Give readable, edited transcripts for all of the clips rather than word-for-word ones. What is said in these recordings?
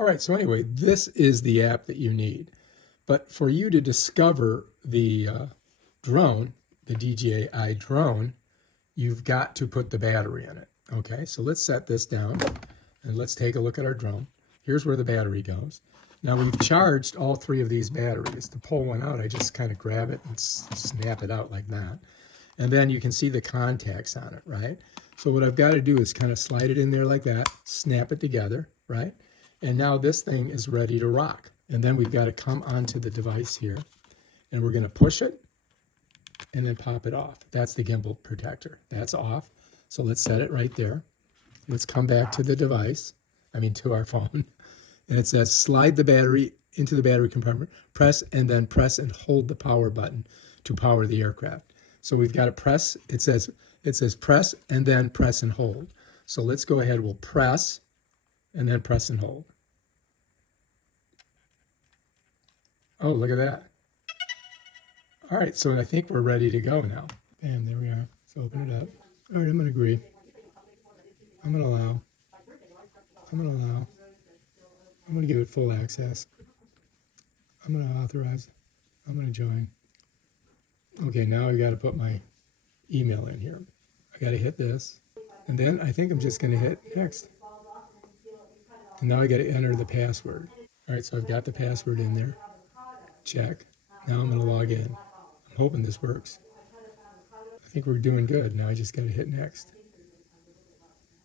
All right, so anyway, this is the app that you need. But for you to discover the drone, the DJI drone, you've got to put the battery in it. Okay, so let's set this down and let's take a look at our drone. Here's where the battery goes. Now we've charged all three of these batteries. To pull one out, I just kind of grab it and snap it out like that. And then you can see the contacts on it, right? So what I've got to do is kind of slide it in there like that, snap it together, right? And now this thing is ready to rock. And then we've got to come onto the device here, and we're going to push it and then pop it off. That's the gimbal protector. That's off. So let's set it right there. Let's come back to the device, to our phone. And it says slide the battery into the battery compartment, press and hold the power button to power the aircraft. So we've got to press, it says press and then press and hold. So let's go ahead, we'll press and then press and hold. Oh, look at that. All right, so I think we're ready to go now. Bam, there we are. Let's open it up. All right, I'm gonna agree. I'm gonna allow. I'm gonna allow. I'm gonna give it full access. I'm gonna authorize. I'm gonna join. Okay, now I gotta put my email in here. I gotta hit this. And then I think I'm just gonna hit next. And now I gotta enter the password. All right, so I've got the password in there. Check. Now I'm gonna log in. I'm hoping this works. I think we're doing good. Now I just gotta hit next.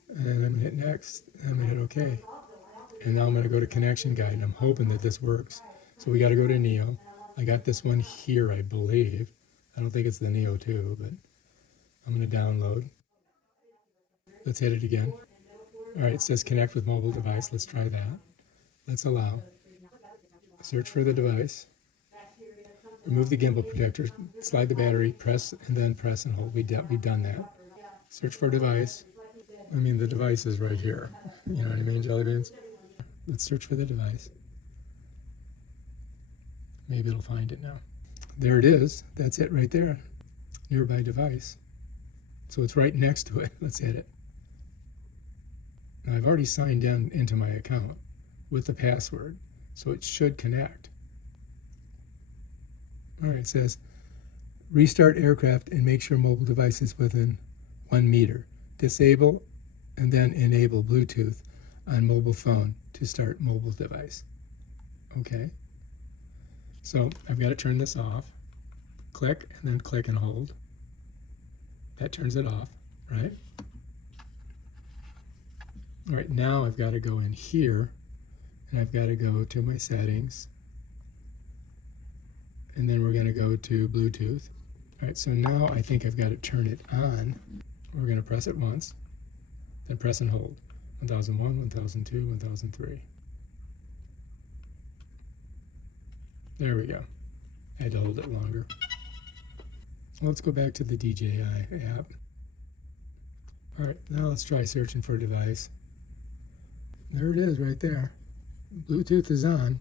And I'm gonna hit next. And I'm gonna hit OK. And now I'm gonna go to connection guide. And I'm hoping that this works. So we gotta go to Neo. I got this one here, I believe. I don't think it's the Neo 2, but I'm gonna download. Let's hit it again. All right, it says connect with mobile device. Let's try that. Let's allow. Search for the device. Remove the gimbal protector, slide the battery, press, and then press and hold. We've done that. Search for device. The device is right here. You know what I mean, jelly beans? Let's search for the device. Maybe it'll find it now. There it is. That's it right there. Nearby device. So it's right next to it. Let's hit it. Now I've already signed in into my account with the password, so it should connect. All right, it says, restart aircraft and make sure mobile device is within 1 meter. Disable and then enable Bluetooth on mobile phone to start mobile device. Okay. So I've got to turn this off. Click and then click and hold. That turns it off, right? All right, now I've got to go in here and I've got to go to my settings. And then we're going to go to Bluetooth. All right, so now I think I've got to turn it on. We're going to press it once, then press and hold. 1001, 1002, 1003. There we go. I had to hold it longer. Let's go back to the DJI app. All right, now let's try searching for a device. There it is right there. Bluetooth is on.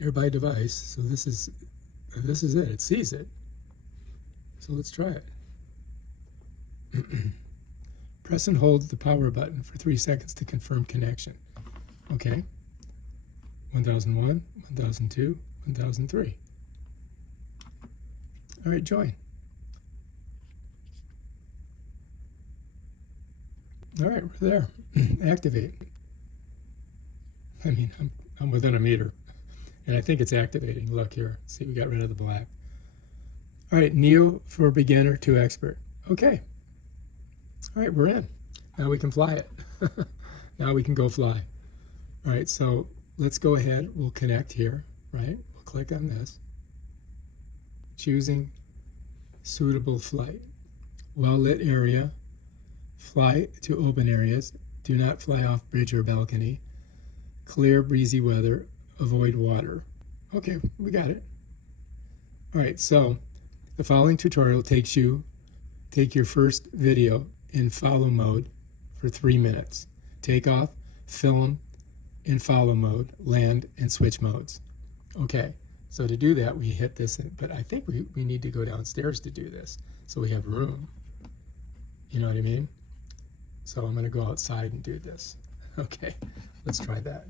Nearby device. So this is it. It sees it. So let's try it. Press and hold the power button for 3 seconds to confirm connection. Okay. 1001, 1002, 1003. All right, join. All right, we're there. Activate. I'm within a meter. And I think it's activating. Look here. See, we got rid of the black. All right, Neo for beginner to expert. Okay. All right, we're in. Now we can fly it. Now we can go fly. All right, so let's go ahead. We'll connect here, right? We'll click on this. Choosing suitable flight. Well-lit area. Fly to open areas. Do not fly off bridge or balcony. Clear, breezy weather. Avoid water. Okay, we got it. All right, so the following tutorial take your first video in follow mode for 3 minutes. Take off, film, in follow mode, land, and switch modes. Okay, so to do that, we hit this, but I think we need to go downstairs to do this, so we have room. You know what I mean? So I'm going to go outside and do this. Okay, Let's try that.